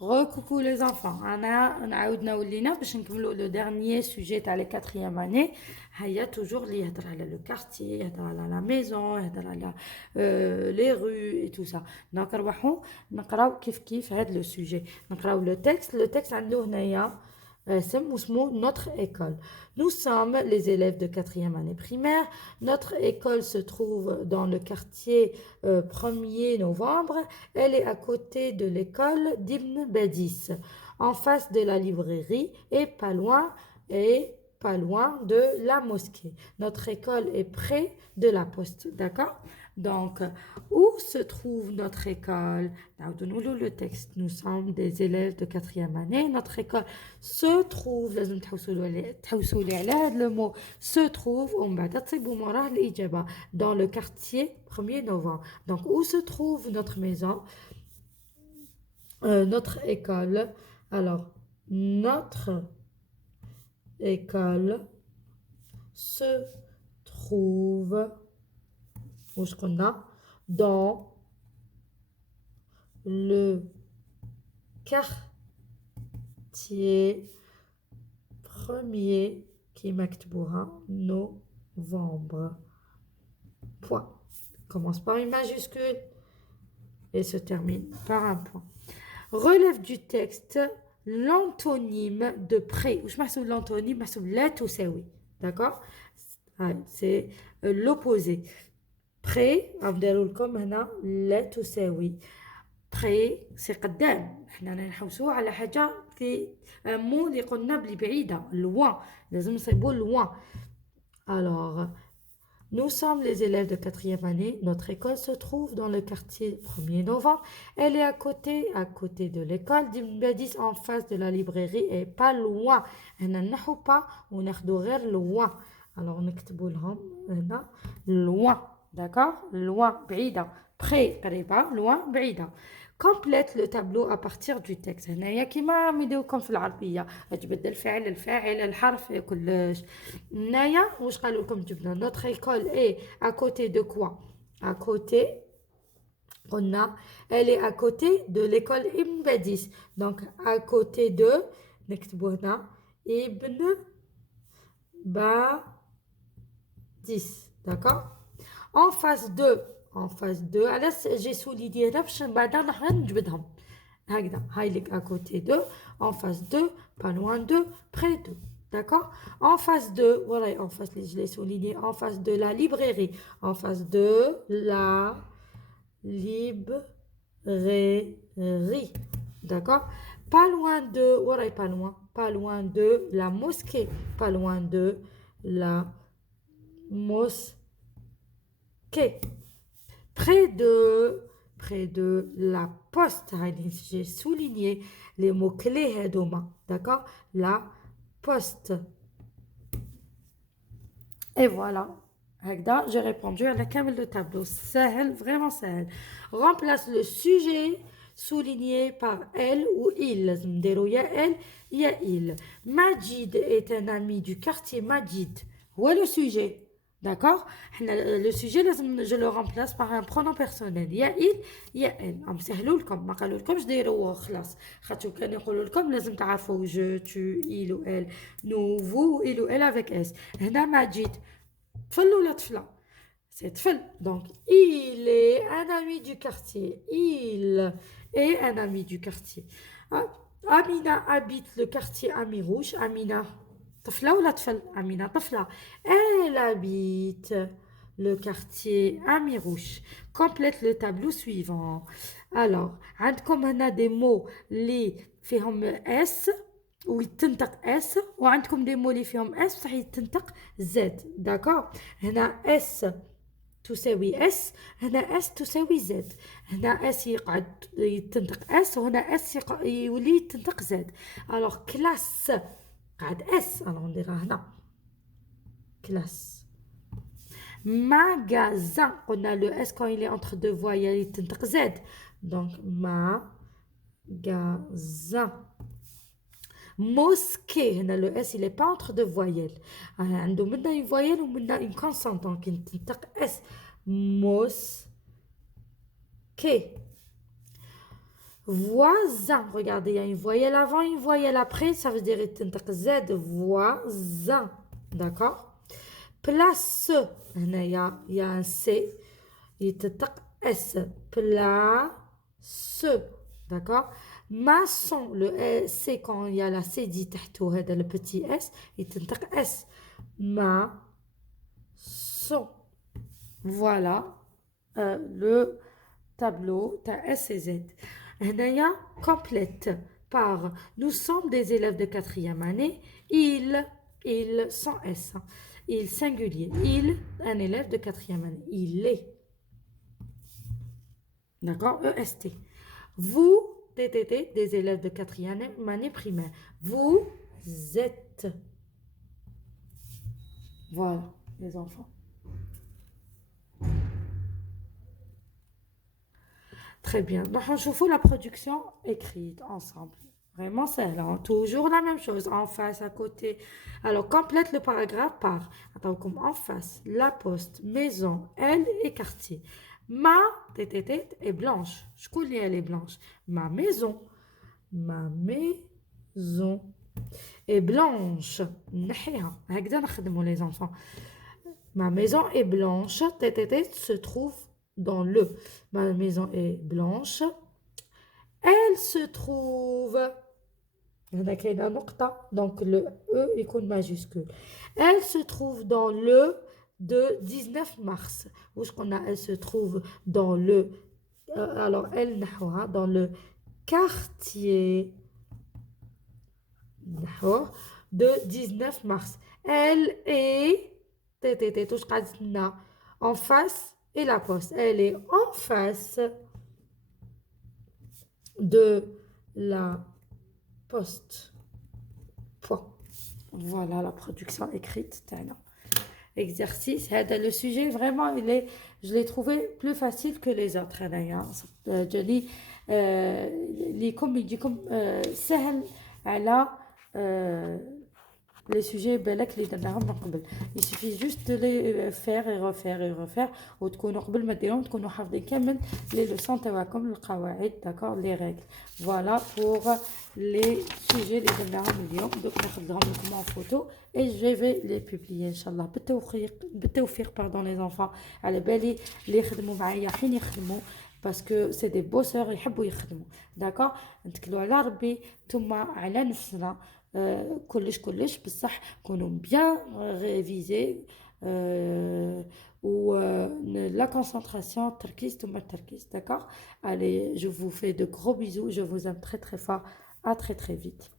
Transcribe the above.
Recoucou les enfants, on a ولينا باش نكملوا le dernier sujet تاع les quatrième année. هيا toujours اللي يهضر على le quartier, يهضر على la maison, يهضر على les rues et tout ça. Donc نقراو كيف هاد le sujet. نقراو le texte عنده هنايا notre école. Nous sommes les élèves de quatrième année primaire. Notre école se trouve dans le quartier 1er novembre. Elle est à côté de l'école d'Ibn Badis, en face de la librairie et pas loin de la mosquée. Notre école est près de la poste, d'accord? Donc, où se trouve notre école? Donnons-nous le texte. Nous sommes des élèves de quatrième année. Notre école se trouve, لازم تحوسوا لي على هذا le mot se trouve ومن بعد تصيبوا موراه الإجابة dans le quartier 1er novembre. Donc, où se trouve notre maison? Notre école. Alors, notre école se trouve où est-ce qu'on a dans le quartier 1er qui مكتوبها novembre. Point. Commence par une majuscule et se termine par un point. Relève du texte l'antonyme de près. Je m'assure l'antonyme, je la تساوي. D'accord? C'est l'opposé. près, غنديروا لكم هنا لا تساوي. près c'est قدام. احنا نحوسوا على حاجة في مو اللي قلنا بلي بعيدة. loin. لازم نصيبوا loin. Alors, nous sommes les élèves de quatrième année. Notre école se trouve dans le quartier 1er novembre. Elle est à côté de l'école d'Ibn Badis, en face de la librairie et pas loin. هنا نحو pas وناخدو غير loin. Alors نكتبوا لهم هنا loin. D'accord? Loin, بعيدة. Près, قريبة. Loin, بعيدة. Complète le tableau à partir du texte. هنايا كيما ميديوكم في العربية تبدل الفاعل الحرف كلش. هنايا واش قالوا لكم جبنا notre école est à côté de quoi? À côté قلنا elle est à côté de l'école Ibn Badis. Donc à côté de نكتبوا هنا Ibn Badis. D'accord? En face de علاش j'ai souligné هنا باش بعدا نحنا نجبدهم هكذا هاي لك à côté de, en face de, pas loin de, près de. D'accord? En face de, voilà, en face, je l'ai souligné, en face de la librairie. En face de la librairie. D'accord? Pas loin de, voilà, pas loin de la mosquée. Pas loin de la mosquée. Près de la poste. J'ai souligné les mots-clés هذوما. D'accord? La poste. Et voilà. هكذا j'ai répondu à la كامل le tableau. سهل, vraiment سهل. Remplace le sujet souligné par elle ou il. لازم نديرو يا elle يا il. Majid est un ami du quartier. Majid. Où est le sujet? D'accord? Le sujet, je le remplace par un pronom personnel. يا il, يا elle. عم سهلوا لكم ما قالوا لكمش ديروه خلاص. خاطر كانوا يقولوا لكم لازم تعرفوا je, tu, il ou elle, nous, vous, il ou elle avec s. هنا ماجد طفل ولا طفلة؟ C'est طفل. Donc il est un ami du quartier. Il est un ami du quartier. Amina habite le quartier Amirouche. Amina طفلة ولا طفل؟ أمينة طفلة. Elle habite le quartier Amirouche. Complète le tableau suivant. Alors, عندكم هنا des mots اللي فيهم S ويتنطق S وعندكم des mots اللي فيهم S بصح يتنطق Z. d'accord. هنا S تساوي S. هنا S تساوي Z. هنا S يقعد يتنطق S وهنا S يولي يتنطق Z. alors classe قاعد اس انا نديرها هنا كلاس. magasin قلنا لو اس quand il est entre deux voyelles تنطق زد. donc magasin. mosquée هنا لو اس il est pas entre deux voyelles عنده منا une voyelle ومنا une consonne donc تنطق اس mosquée. voisin. Regardez, il y a une voyelle avant, une voyelle après. Ça veut dire Z, voisin. D'accord? Place. Il y a un C. S. Place. D'accord? Maçon. Le C, quand il y a la C dit le petit S, il S. Maçon. Voilà le tableau ta S et Z. هنايا complète par nous sommes des élèves de quatrième année. Il sans S. Il singulier. Il, un élève de quatrième année. Il est. D'accord? EST. Vous, TTT, des élèves de quatrième année primaire. Vous êtes. Voilà, les enfants. Très bien. Donc, on voit la production écrite ensemble. Vraiment, c'est là. Toujours la même chose. En face, à côté. Alors, complète le paragraphe par. Attends, comme en face. La poste, maison, elle et quartier. Ma tête est blanche. Je connais, elle est blanche. Ma maison. Ma maison est blanche. نحيها. هكذا نخدموا les enfants. Ma maison est blanche. Tête se trouve dans le. Ma maison est blanche. Elle se trouve. Donc le E est majuscule. Elle se trouve dans le de 19 mars. Où est-ce qu'on a? Elle se trouve dans le. Alors elle dans le quartier de 19 mars. Elle est en face et la poste. Elle est en face de la poste. Point. Voilà la production écrite. Exercice. Le sujet, vraiment, je l'ai trouvé plus facile que les autres. Je lis comme سهل على les sujets بالك اللي درناهم من قبل. Il suffit juste de les faire et refaire et refaire وتكونوا قبل ما ديروهم تكونوا حافظين كامل les leçons تاعكم القواعد d'accord les règles. Voilà pour les sujets اللي درناهم اليوم. دوك ناخذهم لكم en photo et je vais les publier ان شاء الله. بالتوفيق pardon les enfants. على بالي اللي يخدموا معايا حين يخدموا parce que c'est des bosseurs يحبوا يخدموا d'accord. نتكلوا على ربي ثم على نفسنا. كلش بصح كونوا bien révisés ou la concentration تركيز ثم التركيز d'accord. Allez, je vous fais de gros bisous, je vous aime très très fort, à très très vite.